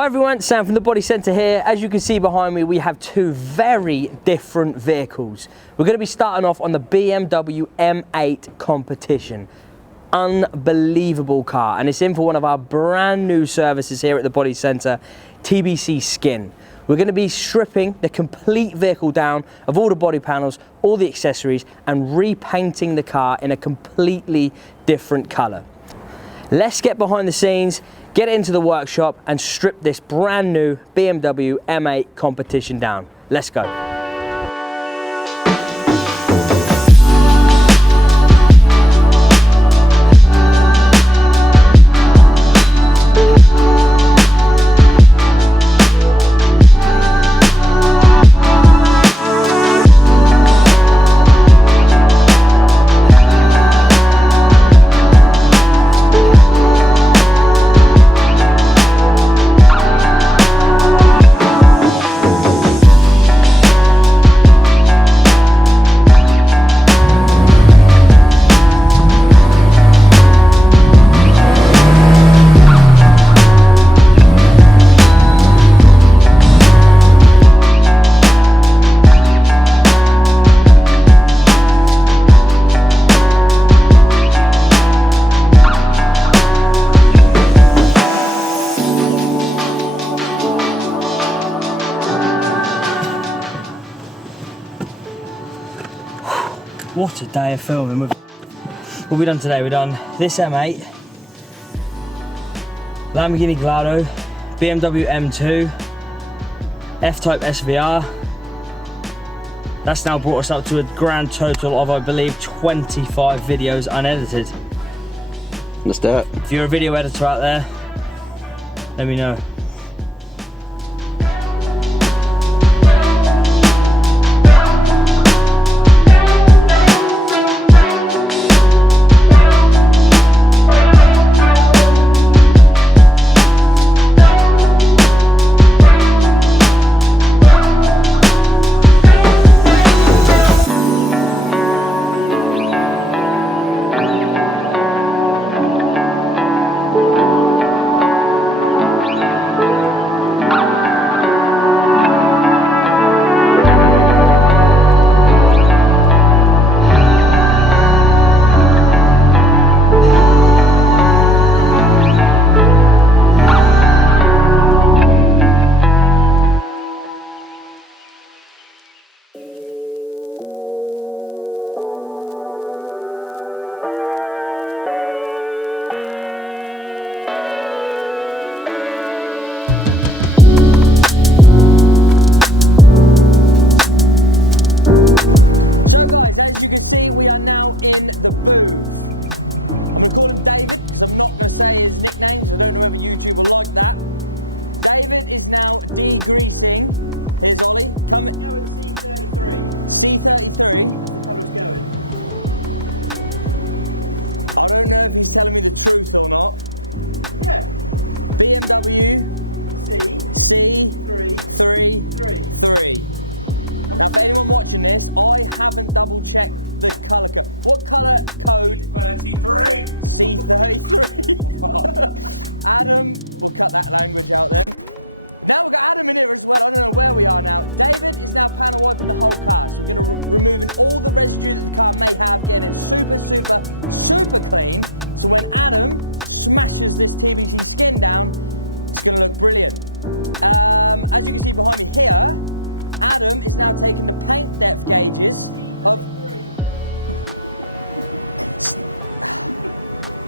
Hi everyone, Sam from the Body Centre here. As you can see behind me, we have two very different vehicles. We're going to be starting off on the BMW M8 Competition. Unbelievable car, and it's in for one of our brand new services here at the Body Centre, TBC Skin. We're going to be stripping the complete vehicle down of all the body panels, all the accessories, and repainting the car in a completely different colour. Let's get behind the scenes, get into the workshop and strip this brand new BMW M8 Competition down. Let's go. What a day of filming. What we done today? We've done this M8, Lamborghini Gallardo, BMW M2, F-Type SVR. That's now brought us up to a grand total of, I believe, 25 videos unedited. Let's do it. If you're a video editor out there, let me know. So guys, as you can see, we are now in the booth. I'm going to call him David because I'm not going to say his nicknames. I don't know whether YouTube will like that. David is now degreasing. Here's Ollie. Come in. Going C33. C33. That's the colour it's going. I don't know if he's telling me the truth or not. Yeah. BMW C33. C33. Now for anyone watching this, I haven't double checked the colour code. What colour code? C33. C33. Adam, we'll cut that language out then. Now we've got Adam in here as well. I don't know where we are now. David is now panel wiping the whole car. So we're going to removing all the residue that the car may have, getting it super clean. So when Adam smashes this TBC skin down, it's going to look brilliant. As you can see behind me here, Adam is now taking the paint depth gauges of...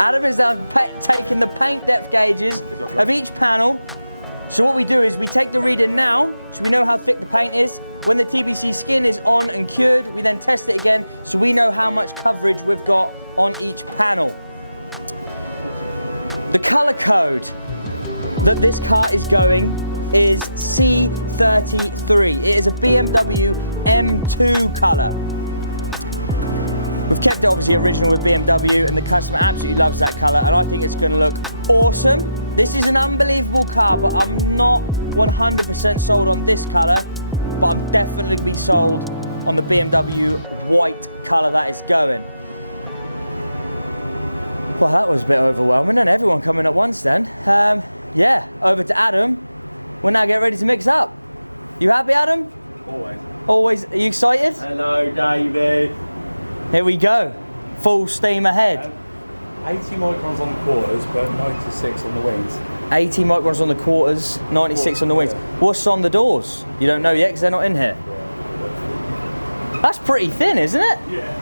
Adam is now taking the paint depth gauges of each panel. So what we do is we take the reading now, so we know how thick the paint is. When the TBC skin is on and cured, we then test it again, so we know how much coverage we've got on each panel. The colour code that this car is going is C33. It is a BMW M2 colour. We've kept it obviously original with BMW, and the customer absolutely loves that colour, and I think it's going to look awesome. This is an unbelievable car, but I'm not 100% sold on this colour, but I'm definitely going to be sold on the BMW white colour that is going. Well, that was a bit overwhelming, and everyone coming at once then. Yeah, over to Adam. we'll now get ready to mix up. You happy, Adam? Always. Always. Are you excited? Hello, David. Here we go. Full steam ahead. 80 microns on the quarters, but 96 on the wings. 80 microns on the quarters, 96 on the wings. What's on the doors? You don't know yet because they're not in here. That's pretty thin, isn't it? Yeah.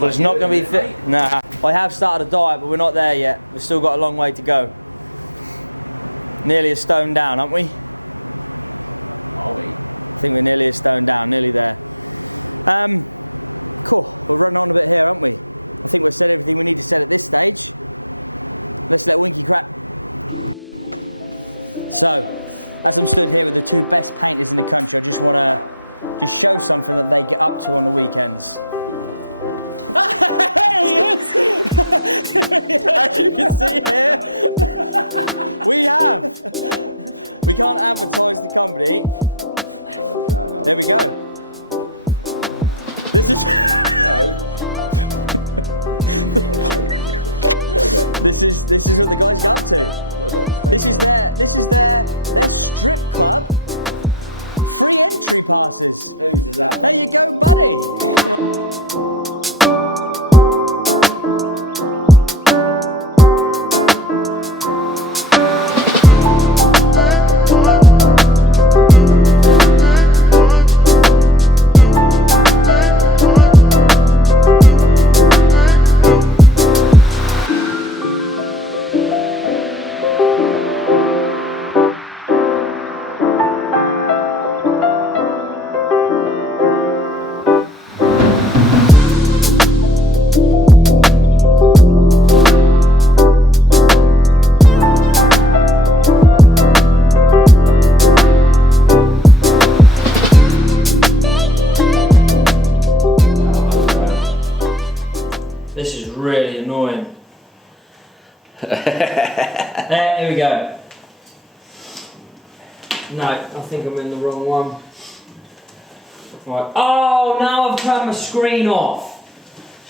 Well, it's not going to be thick. Nah. I have started a diet, but we're not there yet. We've still got a long way to go. Nearly a stone down, aren't we? Are we? I think we're nearly a stone down, nearly there. Cool. We're running on a bit here, aren't we? I think we've said everything we need to say at this stage. Let's let Winky crack. So, as I'm stood here with the two best painters in the country, I just want to show something that they get up to on the weekends. There he is! As you can see here, we can't advertise the company. There we go. This is this is what the guys get up to. This is their strip club free entry passes. Whose is that? There you go, buddy. This is really annoying. Here we go. No, I think I'm in the wrong one. Right. Oh, now I've turned my screen off.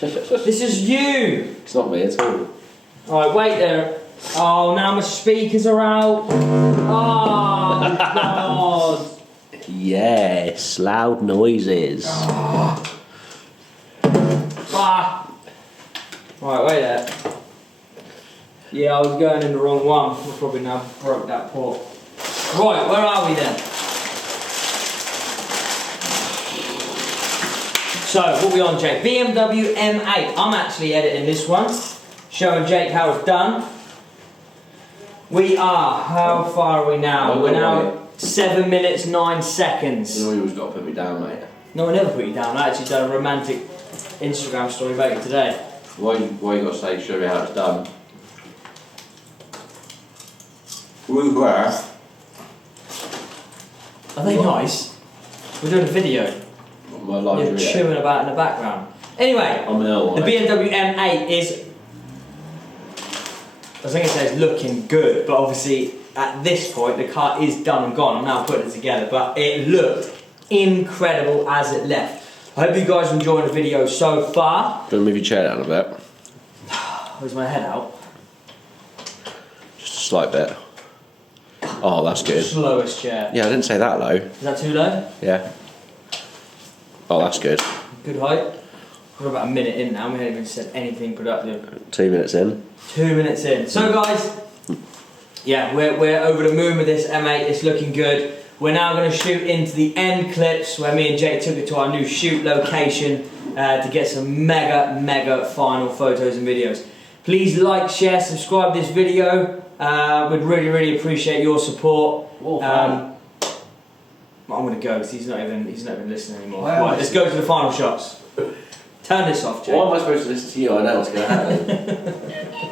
This is you. It's not me at all. Alright, wait there. Oh, now my speakers are out. Oh, God. Yes, loud noises. Ah. Right, wait there. Yeah, I was going in the wrong one. I probably now broke that port. Right, where are we then? So, what are we on, Jake? BMW M8. I'm actually editing this one, showing Jake how it's done. We are, how far are we now? We're now at 7 minutes 9 seconds. You know you always got to put me down, mate. No, I never put you down. I actually done a romantic Instagram story about you today. Why you got to say, show me how it's done? Where? Are they nice? We're doing a video. My life You're chewing about in the background. Anyway, I'm ill, the BMW M8 is, I was going to say it's looking good, but obviously at this point the car is done and gone. I'm now putting it together, but it looked incredible as it left. I hope you guys are enjoying the video so far. Do you want to move your chair down a bit? Where's my head out? Just a slight bit. Oh, that's good. Slowest chair. Yeah, I didn't say that low. Is that too low? Yeah. Oh, that's good. Good height. We're about a minute in now, we haven't even said anything productive. 2 minutes in. 2 minutes in. So guys, yeah, we're over the moon with this M8, it's looking good. We're now going to shoot into the end clips where me and Jake took it to our new shoot location to get some mega final photos and videos. Please like, share, subscribe this video. We'd really appreciate your support. I'm going to go because he's not even listening anymore. Right, let's go to the final shots. Turn this off, Jake. Why am I supposed to listen to you? I know what's going to happen.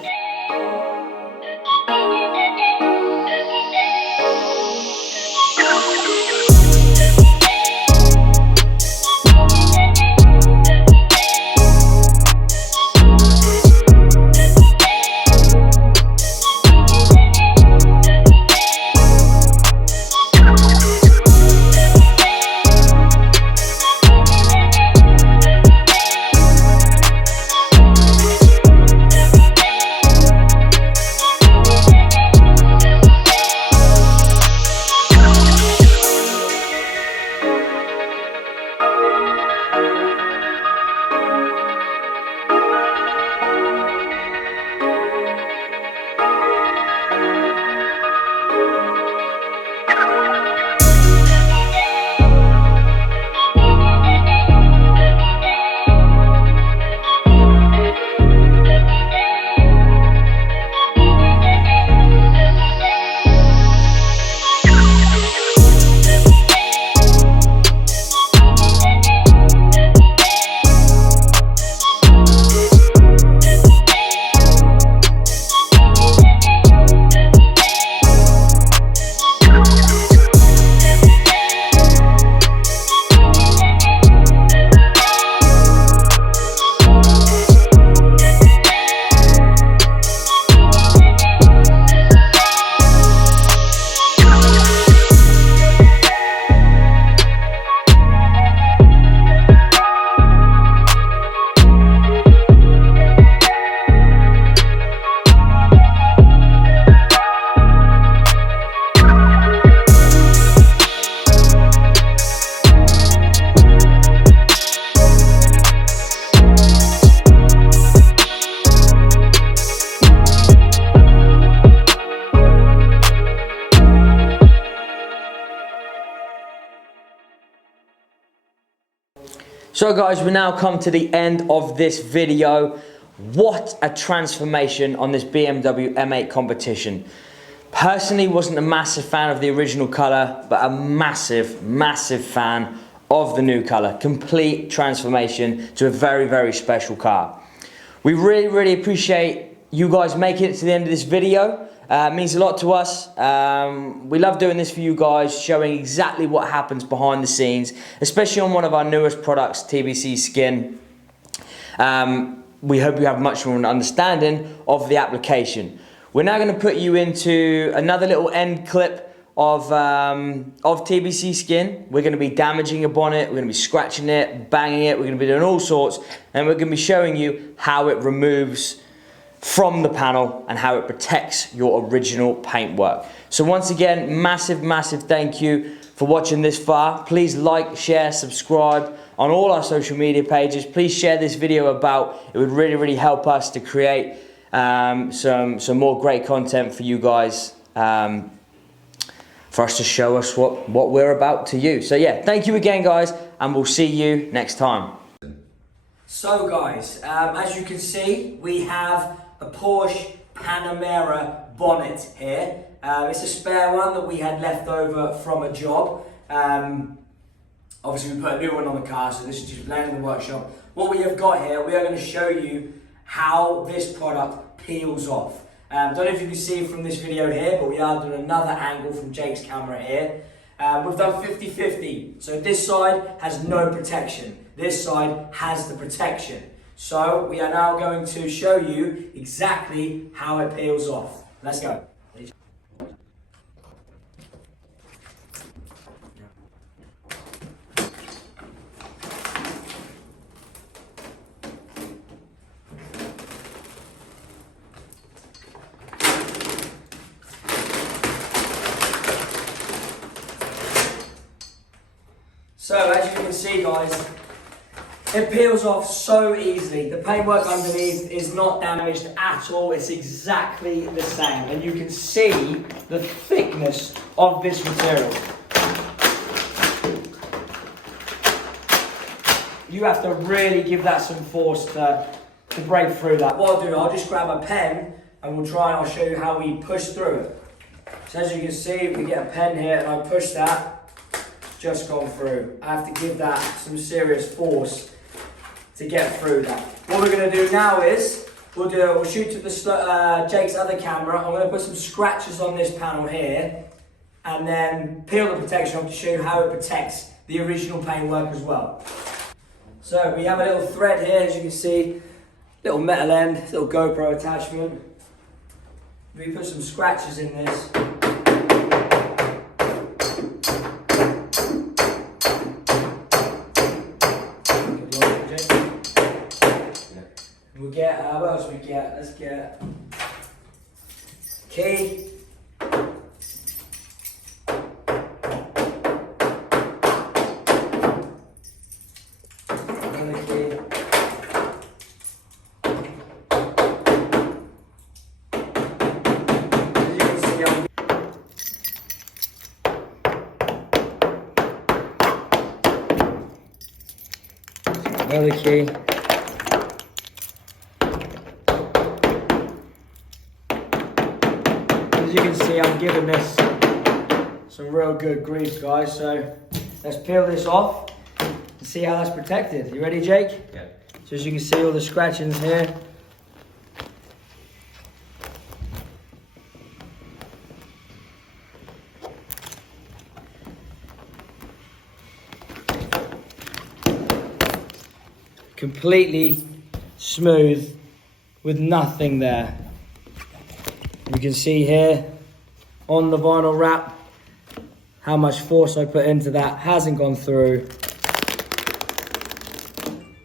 So guys, we now come to the end of this video. What a transformation on this BMW M8 Competition. Personally, wasn't a massive fan of the original colour, but a massive, massive fan of the new colour. Complete transformation to a very, very special car. We really, really appreciate you guys making it to the end of this video. It means a lot to us. We love doing this for you guys, showing exactly what happens behind the scenes, especially on one of our newest products, TBC Skin. We hope you have much more of an understanding of the application. We're now going to put you into another little end clip of TBC Skin. We're going to be damaging a bonnet, we're going to be scratching it, banging it, we're going to be doing all sorts, and we're going to be showing you how it removes from the panel and how it protects your original paintwork. So once again, massive, massive thank you for watching this far. Please like, share, subscribe on all our social media pages. Please share this video about. It would really, really help us to create some more great content for you guys, for us to show us what we're about to you. So yeah, thank you again guys, and we'll see you next time. So guys, as you can see, we have a Porsche Panamera bonnet here. It's a spare one that we had left over from a job. Obviously we put a new one on the car, so this is just laying in the workshop. What we have got here, we are going to show you how this product peels off. Don't know if you can see from this video here, but we are doing another angle from Jake's camera here. We've done 50-50, so this side has no protection. This side has the protection. So we are now going to show you exactly how it peels off. Let's go. So as you can see guys, it peels off so easily. The paintwork underneath is not damaged at all. It's exactly the same. And you can see the thickness of this material. You have to really give that some force to break through that. What I'll do, I'll just grab a pen and we'll try and I'll show you how we push through it. So as you can see, we get a pen here and I push that. Just gone through. I have to give that some serious force to get through that. What we're going to do now is we'll shoot to the Jake's other camera. I'm going to put some scratches on this panel here and then peel the protection off to show you how it protects the original paintwork as well. So we have a little thread here, as you can see, little metal end, little GoPro attachment. We put some scratches in this. We'll get, what else we get? Let's get key. Another key. As you can see, another key. You can see I'm giving this some real good grease guys, so let's peel this off and see how that's protected. You ready Jake? Yeah. So as you can see all the scratchings here. Completely smooth with nothing there. You can see here on the vinyl wrap how much force I put into that. Hasn't gone through.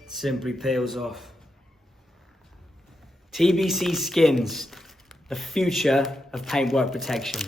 Simply peels off. TBC Skins, the future of paintwork protection.